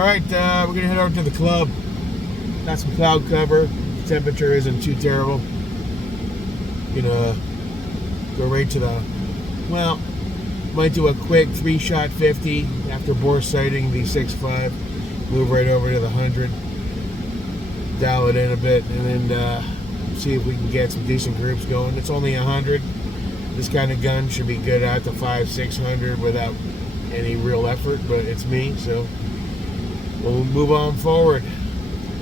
Alright, we're going to head over to the club. Got some cloud cover. The temperature isn't too terrible. Gonna go right to the, well, might do a quick 3-shot 50 after bore sighting the 6.5. Move right over to the 100. Dial it in a bit and then see if we can get some decent groups going. It's only 100. This kind of gun should be good at the 500-600 without any real effort, but it's me, so we'll move on forward.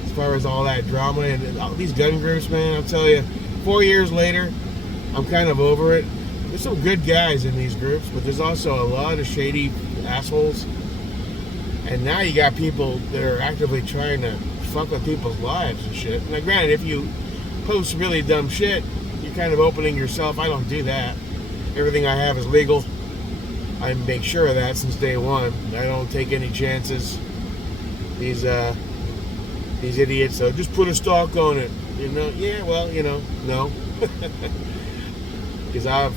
As far as all that drama and all these gun groups, man, I'll tell you, 4 years later, I'm kind of over it. There's some good guys in these groups, but there's also a lot of shady assholes. And now you got people that are actively trying to fuck with people's lives and shit. Now, granted, if you post really dumb shit, you're kind of opening yourself. I don't do that. Everything I have is legal. I make sure of that since day one. I don't take any chances. These idiots, so just put a stalk on it. You know, yeah, well, you know, no. Because I've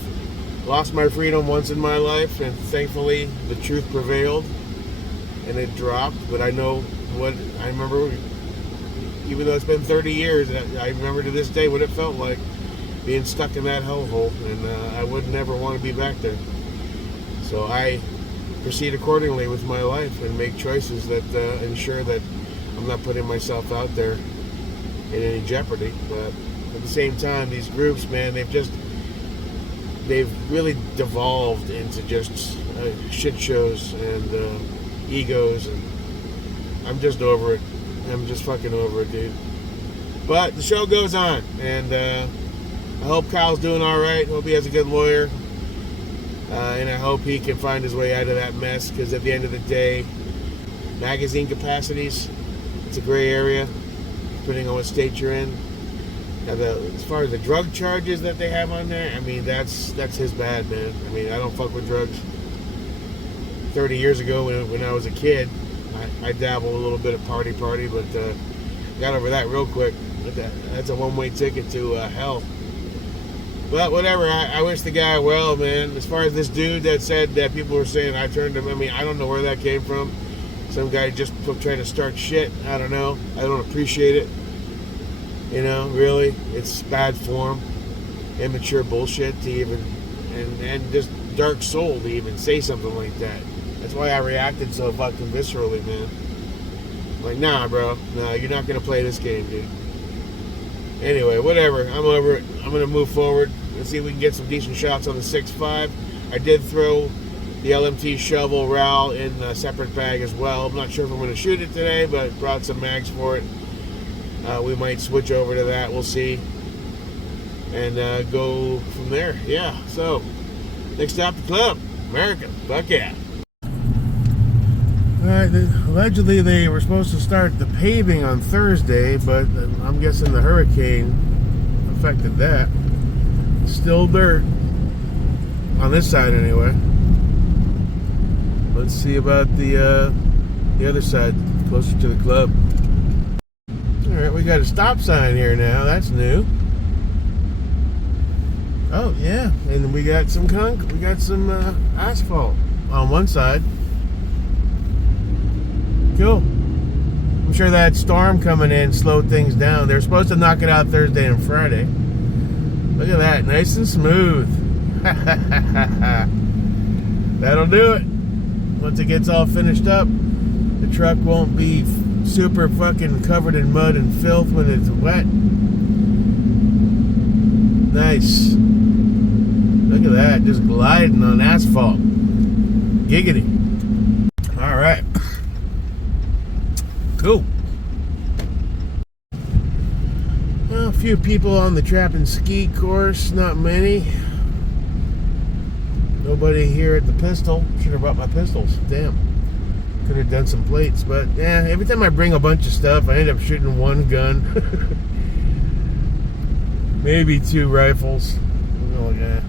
lost my freedom once in my life, and thankfully the truth prevailed and it dropped. But I know what I remember, even though it's been 30 years, I remember to this day what it felt like being stuck in that hellhole, and I would never want to be back there. So I proceed accordingly with my life and make choices that ensure that I'm not putting myself out there in any jeopardy. But at the same time, these groups, man, they've really devolved into just shit shows and egos, and I'm just over it. I'm just fucking over it, dude. But the show goes on, and I hope Kyle's doing all right. Hope he has a good lawyer, and I hope he can find his way out of that mess, because at the end of the day, magazine capacities, it's a gray area depending on what state you're in. Now, as far as the drug charges that they have on there, I mean, that's his bad, man. I mean, I don't fuck with drugs. 30 years ago when I was a kid, I dabbled a little bit of party, but got over that real quick. That's a one-way ticket to hell. But whatever, I wish the guy well, man. As far as this dude that said that people were saying I turned him, I mean, I don't know where that came from. Some guy just trying to start shit. I don't know. I don't appreciate it. You know, really, it's bad form, immature bullshit to even, and just dark soul to even say something like that. That's why I reacted so fucking viscerally, man. Like, nah, bro, nah, you're not gonna play this game, dude. Anyway, whatever, I'm over it. I'm gonna move forward. Let's see if we can get some decent shots on the 6.5. I did throw the LMT shovel RAL in a separate bag as well. I'm not sure if I'm gonna shoot it today, but brought some mags for it. We might switch over to that, we'll see, and go from there. Yeah, so next stop, the club, America. Fuck yeah. Alright, allegedly they were supposed to start the paving on Thursday, but I'm guessing the hurricane affected that. Still dirt on this side anyway. Let's see about the other side, closer to the club. Alright, we got a stop sign here now. That's new. Oh, yeah. And we got some concrete. We got some asphalt on one side. Cool. I'm sure that storm coming in slowed things down. They're supposed to knock it out Thursday and Friday. Look at that. Nice and smooth. That'll do it. Once it gets all finished up, the truck won't be super fucking covered in mud and filth when it's wet. Nice. Look at that, just gliding on asphalt. Giggity. Alright. Cool. Well, a few people on the trap and ski course, not many. Nobody here at the pistol. Should have brought my pistols. Damn. Could have done some plates, but yeah, every time I bring a bunch of stuff, I end up shooting one gun. Maybe 2 rifles. Oh, yeah.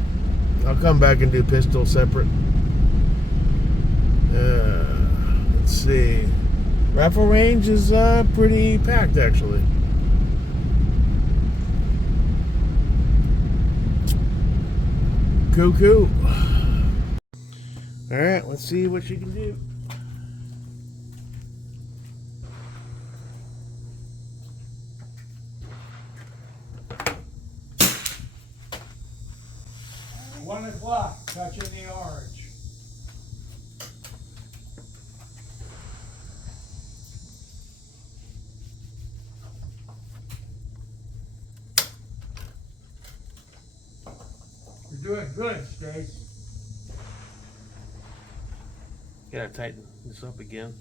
I'll come back and do pistol separate. Let's see. Rifle range is pretty packed, actually. Cool. Alright, let's see what you can do. 1 o'clock, touching the orange. You're doing good, Stace. Gotta tighten this up again.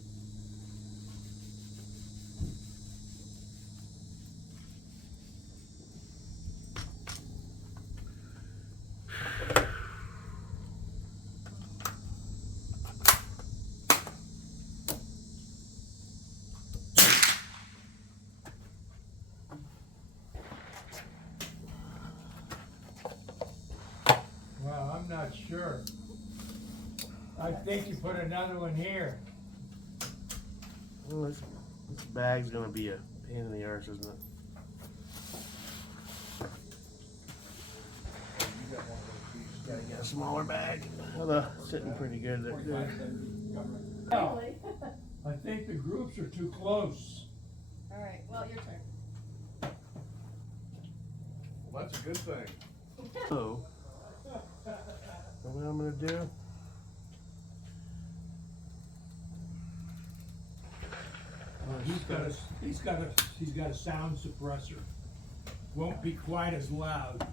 Well, I'm not sure. I think you put another one here. Well, this bag's gonna be a pain in the arse, isn't it? Gotta get a smaller bag. Well, they're sitting pretty good. They're good. No, I think the groups are too close. All right, well, your turn. Well, that's a good thing. So, what I'm gonna do? He's got a sound suppressor. Won't be quite as loud.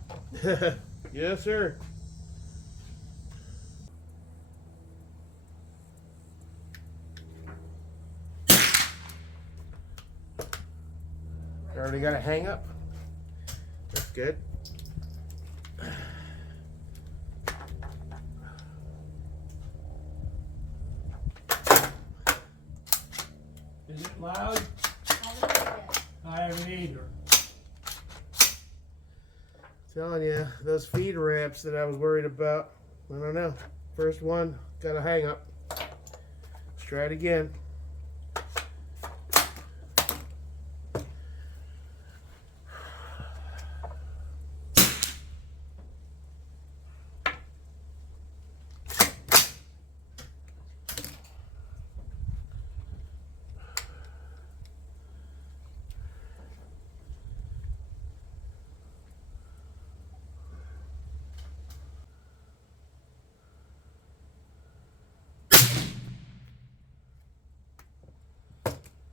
Yes, sir. Already got a hang up. That's good. Is it loud? I haven't either. Telling you, those feed ramps that I was worried about. I don't know. First one got a hang up. Let's try it again.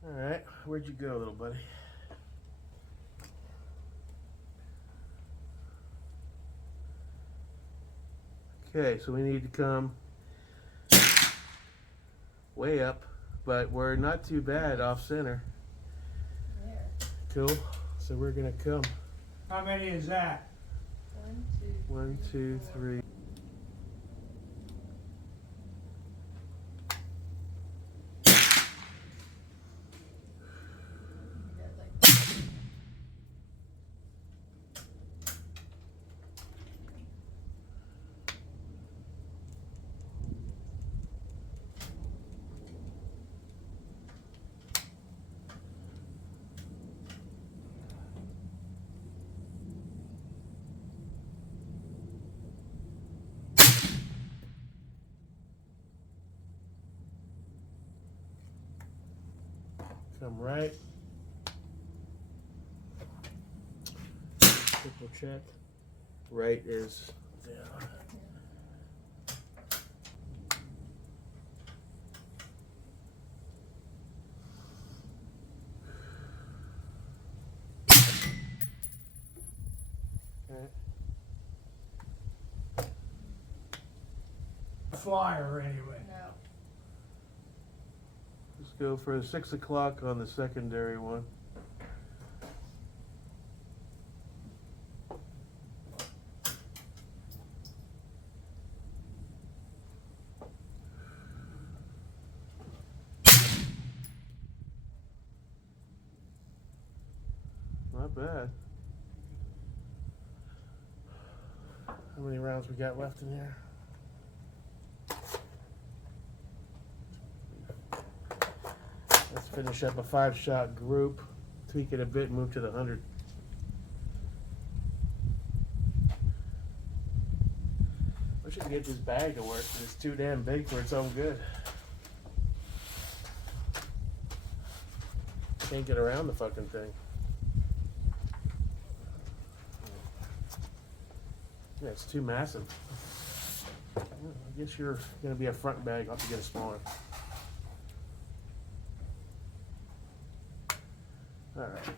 Alright, where'd you go, little buddy? Okay, so we need to come way up, but we're not too bad off center. There. Cool. So we're gonna come How many is that? 1, 2, 1, 2, 3. Come right. Triple check. Right is down. Okay. Flyer anyway. No. Let's go for 6 o'clock on the secondary one. Not bad. How many rounds we got left in here? Let's finish up a 5-shot group, tweak it a bit, move to the 100. Wish I could get this bag to work, but it's too damn big for its own good. Can't get around the fucking thing. Yeah, it's too massive. I guess you're gonna be a front bag. I'll have to get a smaller. All right.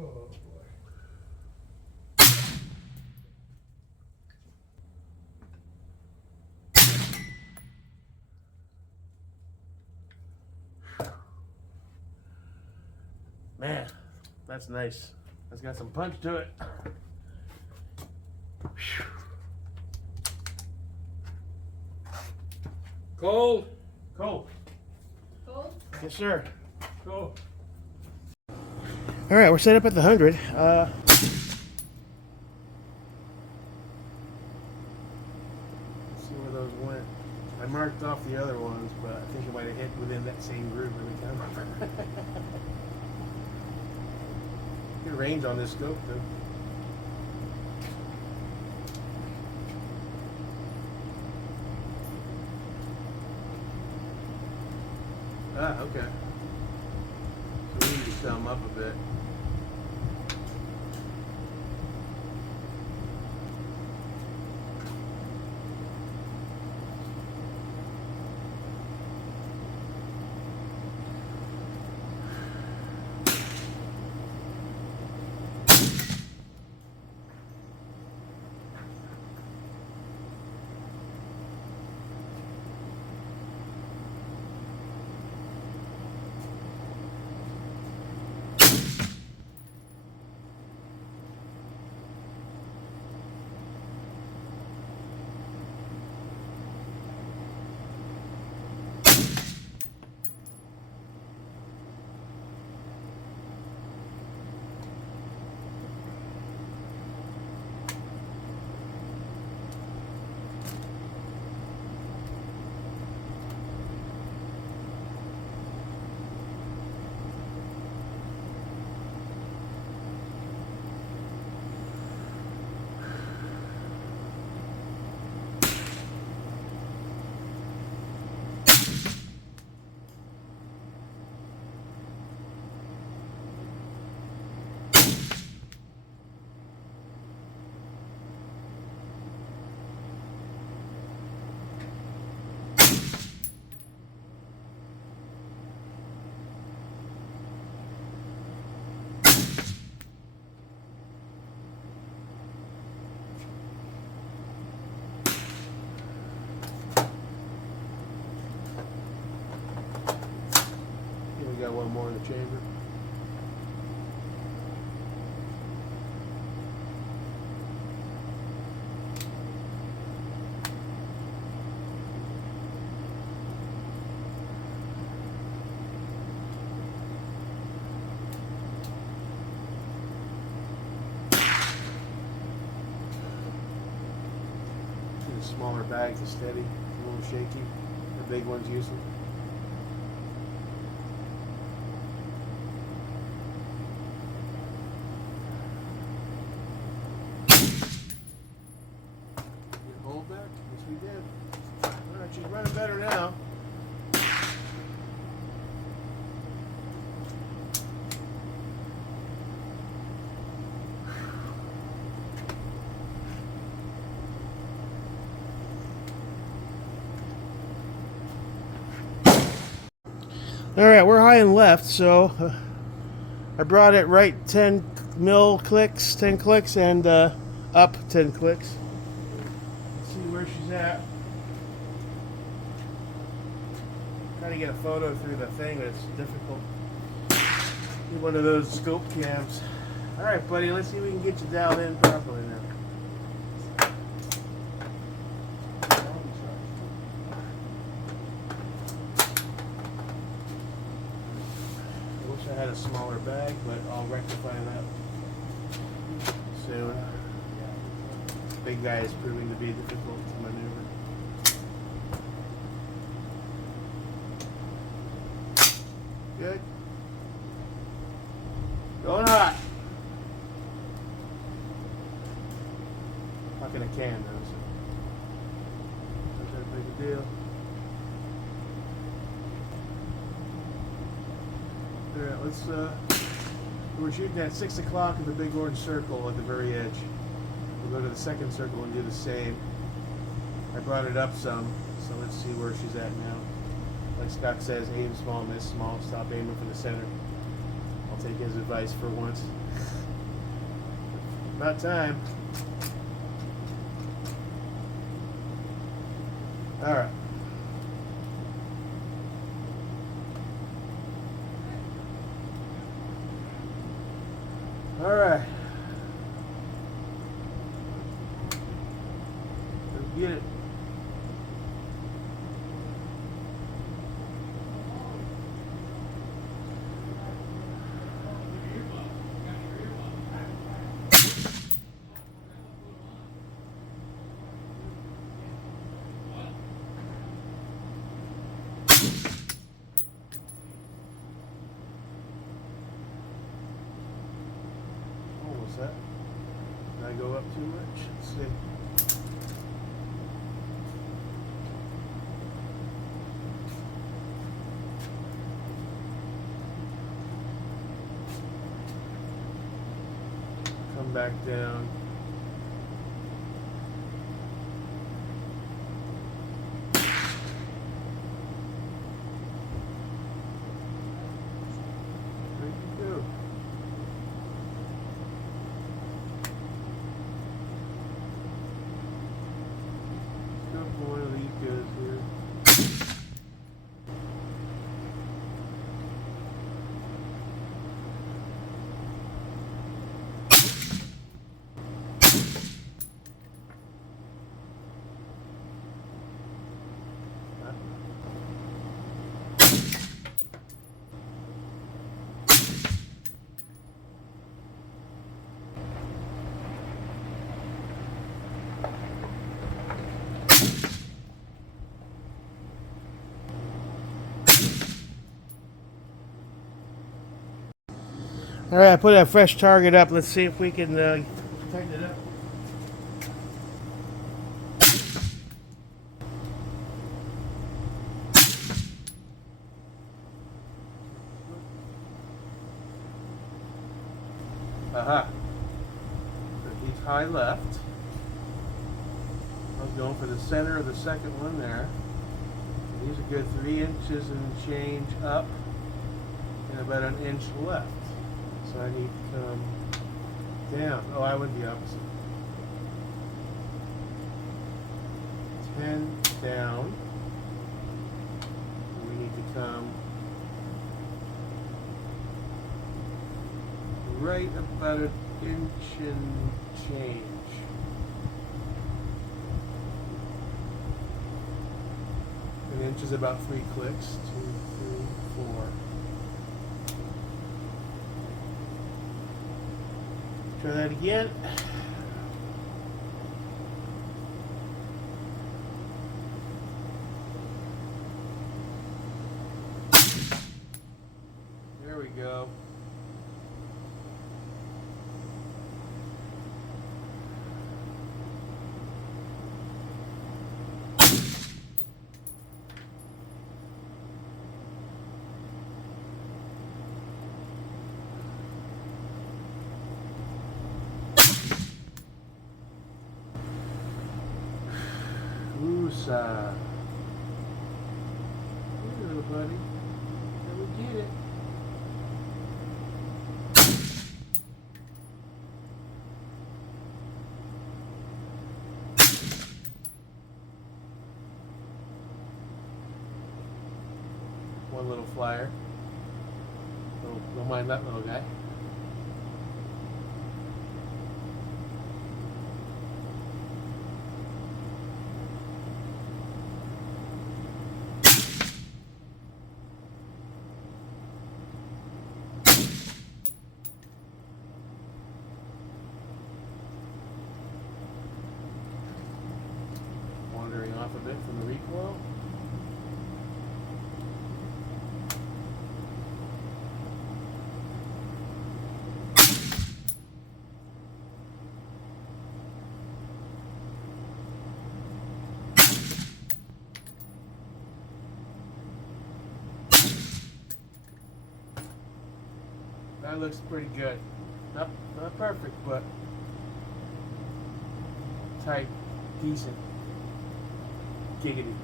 Oh, boy. Man, that's nice. That's got some punch to it. Cold? Cool. Cold? Yes, sir. Go. All right, we're set up at the 100. Let's see where those went. I marked off the other ones, but I think it might have hit within that same group of the camera. Good range on this scope, though. Ah, okay. So we need to come up a bit. We got one more in the chamber. The smaller bags are steady, a little shaky. The big ones usually. Hold back? Yes, we did. All right, she's running better now. All right, we're high and left, so I brought it right 10 clicks, and up 10 clicks. Let's see where she's at. Trying to get a photo through the thing, but it's difficult. Need one of those scope cams. All right, buddy, let's see if we can get you dialed in properly now. I wish I had a smaller bag, but I'll rectify that soon. Big guy is proving to be difficult to maneuver. Good. Going hot. Not in a can though, so not that big a deal. let's we're shooting at 6 o'clock at the big orange circle at the very edge. We'll go to the second circle and do the same. I brought it up some, so let's see where she's at now. Like Scott says, aim small, miss small. Stop aiming for the center. I'll take his advice for once. About time. All right. All right. Let's get it. What was that? Did I go up too much? Let's see. Come back down. There you go. Let's go for one of these guys here. All right, I put a fresh target up. Let's see if we can tighten it up. Aha. So he's high left. I was going for the center of the second one there. He's a good 3 inches and change up and about an inch left. So I need to come down. Oh, I went the opposite. 10 down. And we need to come right about an inch and change. An inch is about 3 clicks. 2, 3, 4. Try that again. There we go. Woosah. Hey, little buddy. There we get it. One little flyer. Don't mind that little guy. Wandering off a bit from the recoil. That looks pretty good. Not perfect, but tight, decent. Giggity.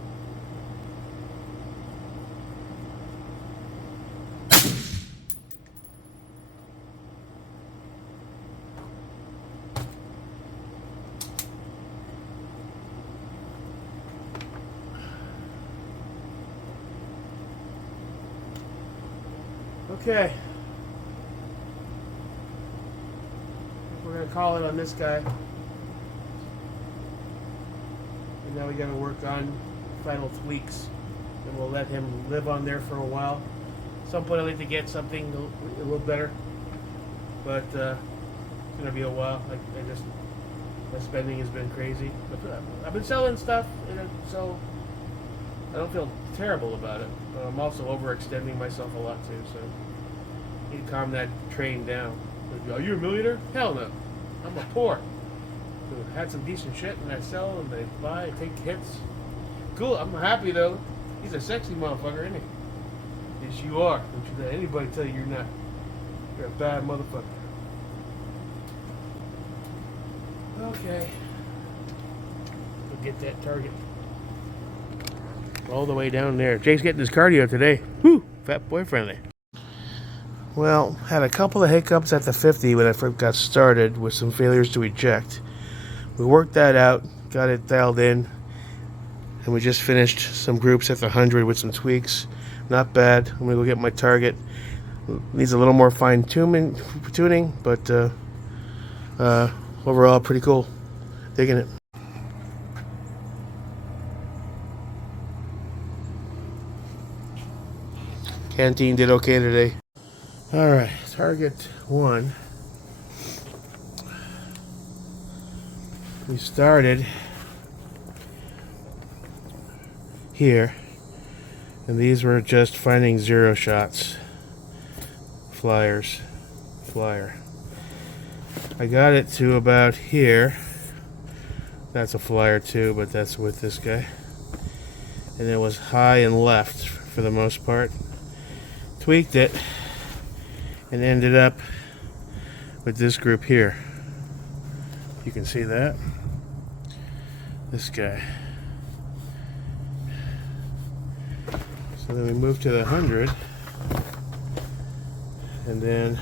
Okay. We're gonna call it on this guy. And now we gotta work on final tweaks. And we'll let him live on there for a while. At some point I'd like to get something a little better. But it's gonna be a while. My spending has been crazy. But I've been selling stuff, so I don't feel terrible about it. But I'm also overextending myself a lot too, so I need to calm that train down. Are you a millionaire? Hell no. I'm a poor who had some decent shit and I sell and I buy, I take hits. Cool, I'm happy though. He's a sexy motherfucker, isn't he? Yes, you are. Don't you let anybody tell you you're not. You're a bad motherfucker. Okay. Go get that target. All the way down there. Jake's getting his cardio today. Whew, fat boy friendly. Well, had a couple of hiccups at the 50 when I first got started with some failures to eject. We worked that out, got it dialed in, and we just finished some groups at the 100 with some tweaks. Not bad. I'm gonna go get my target. Needs a little more fine tuning, but overall pretty cool. Digging it. Canteen did okay today. Alright, target 1. We started here, and these were just finding zero shots. Flyer. I got it to about here. That's a flyer too, but that's with this guy. And it was high and left for the most part. Tweaked it and ended up with this group here. You can see that. This guy. So then we moved to the 100, and then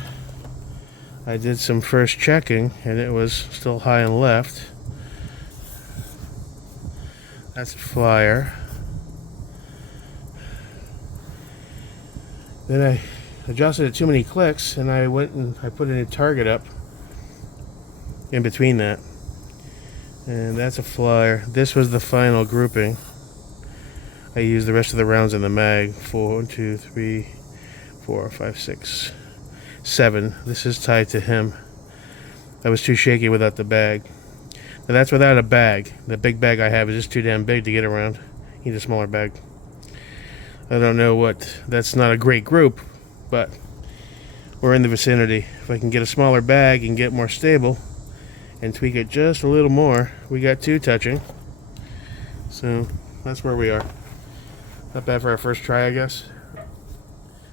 I did some first checking and it was still high and left. That's a flyer. Then I adjusted it too many clicks and I went and I put a new target up in between that. And that's a flyer. This was the final grouping. I used the rest of the rounds in the mag. 1, 2, 3, 4, 5, 6, 7. This is tied to him. I was too shaky without the bag. Now that's without a bag. The big bag I have is just too damn big to get around. You need a smaller bag. I don't know what. That's not a great group, but we're in the vicinity. If I can get a smaller bag and get more stable and tweak it just a little more, we got 2 touching. So that's where we are. Not bad for our first try, I guess.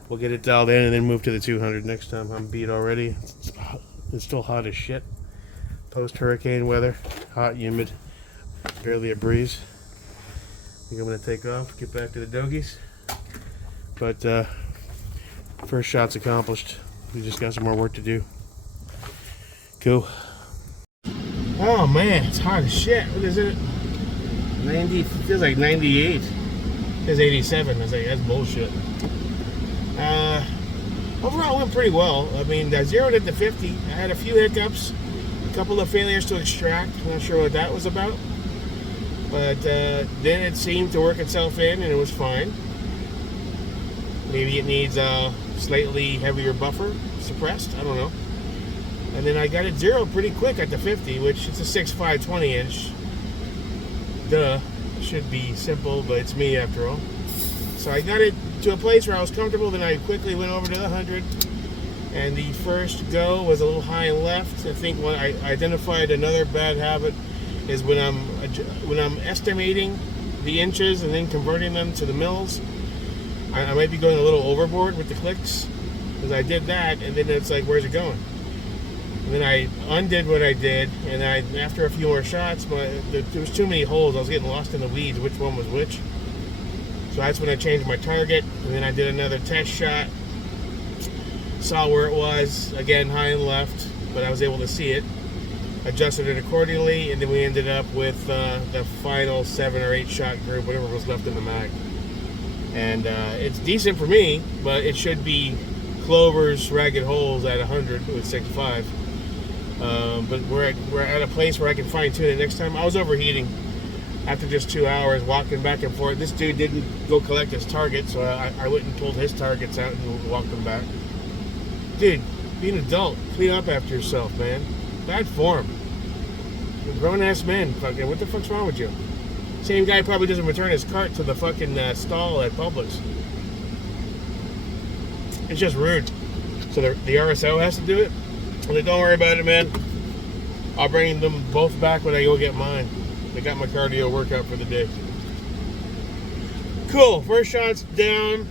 We'll get it dialed in and then move to the 200 next time. I'm beat already. It's still hot as shit. Post-hurricane weather. Hot, humid. Barely a breeze. I think I'm going to take off, get back to the dogies. But first shot's accomplished. We just got some more work to do. Cool. Oh man, it's hot as shit. What is it? 90, feels like 98. It's 87. I was like, that's bullshit. Overall, it went pretty well. I mean, I zeroed at the 50. I had a few hiccups, a couple of failures to extract. I'm not sure what that was about. But then it seemed to work itself in and it was fine. Maybe it needs a slightly heavier buffer suppressed. I don't know. And then I got it zeroed pretty quick at the 50, which it's a 6.5 20-inch. Duh. Should be simple, but it's me after all. So I got it to a place where I was comfortable. Then I quickly went over to the 100. And the first go was a little high and left. I think when I identified another bad habit is when I'm estimating the inches and then converting them to the mils, I might be going a little overboard with the clicks. because I did that, and then it's like, where's it going? And then I undid what I did, and after a few more shots, there was too many holes. I was getting lost in the weeds, which one was which. So that's when I changed my target, and then I did another test shot. Saw where it was, again, high and left, but I was able to see it. Adjusted it accordingly, and then we ended up with the final 7 or 8 shot group, whatever was left in the mag. And it's decent for me, but it should be Clover's Ragged Holes at 100 with 6.5. But we're at a place where I can fine tune it next time. I was overheating after just 2 hours walking back and forth. This dude didn't go collect his target, so I went and pulled his targets out and walked them back. Dude, be an adult. Clean up after yourself, man. Bad form. You're grown-ass men. Fucking, what the fuck's wrong with you? Same guy probably doesn't return his cart to the fucking stall at Publix. It's just rude. So the RSO has to do it? I'm like, don't worry about it, man. I'll bring them both back when I go get mine. I got my cardio workout for the day. Cool. First shot's down.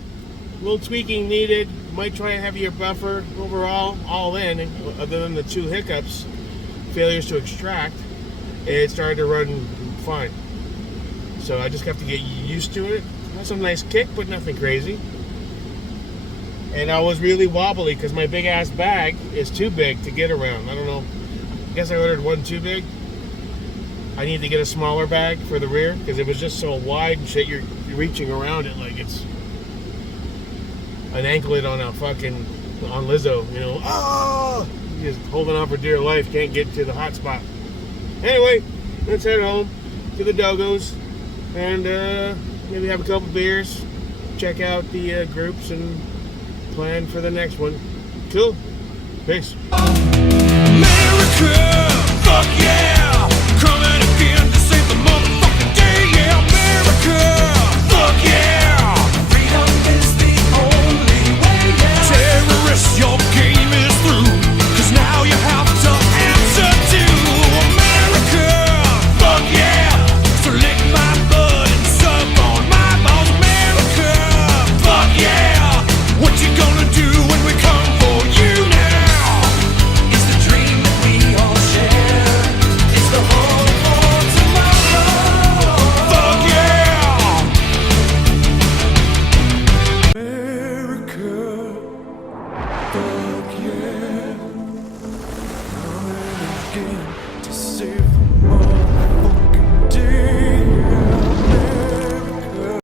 A little tweaking needed. Might try a heavier buffer. Overall, all in, other than the 2 hiccups, failures to extract, it started to run fine. So I just have to get used to it. That's a nice kick, but nothing crazy. And I was really wobbly because my big ass bag is too big to get around. I don't know. I guess I ordered one too big. I need to get a smaller bag for the rear because it was just so wide and shit. You're reaching around it like it's an anklet on a fucking on Lizzo, you know. Oh, just holding on for dear life, can't get to the hot spot. Anyway, let's head home to the Dogos and maybe have a couple beers, check out the groups, and plan for the next one. Cool. Peace. America, fuck yeah, coming again to save the motherfucking day. Yeah, America, fuck yeah, freedom is the only way. Yeah. Terrorists, your game is through, 'cause now you have to answer to America, fuck yeah. So lick my blood and suck on my balls. America, fuck yeah. What you gonna do when we come for you now? It's the dream that we all share. It's the hope for tomorrow. Fuck yeah! America, fuck yeah. Coming again to save